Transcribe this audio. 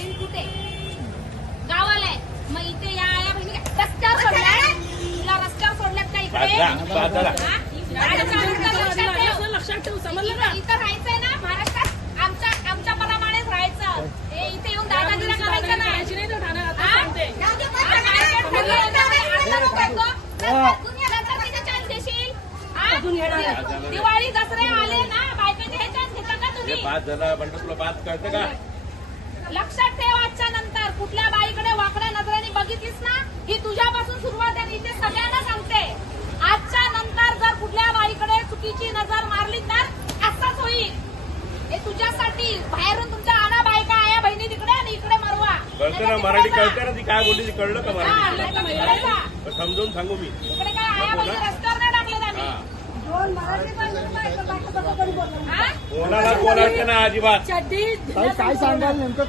बहीण कुठे गावाला आहे, मग इथे या आया बहिणी रस्त्यावर सोडल्या, तुला रस्त्यावर सोडल्यात का इकडे? लक्षात ठेवू, समजलं ना? इथं राहायचंय ना महाराष्ट्रात, आमच्या प्रमाणेच राहायचं. हे इथे येऊन दादागिरी करायचं नाही. दिवाळी दसरे आले ना, बायकाचे हे चान्स घेता का तुम्ही? बात झाला म्हणतो, तुला बात कळतं का? लक्षात ठेव, आजच्या नंतर कुठल्या बाईकडे वाकड्या नजरेने बघितलीस ना, ही तुझ्यापासून सुरुवात आहे. इथे सगळ्यांना सांगते, आजच्या नंतर जर कुठल्या बाईकडे चुकीची नजर मारली तर असंच होईल. हे तुझ्यासाठी बाहेरून तुमच्या आणा बायका आया बहिणी तिकडे आणि इकडे मरवा. कळतं ना, मराठी कळतं ना, ती काय बोलली ती कळलं का मराठी? समजावून सांगू मी. इकडे काय आया बहिणी रस्त्यावर नाही टाकले आम्ही. कोणाला बोलायचं ना अजिबात. काय सांगाल नेमकं?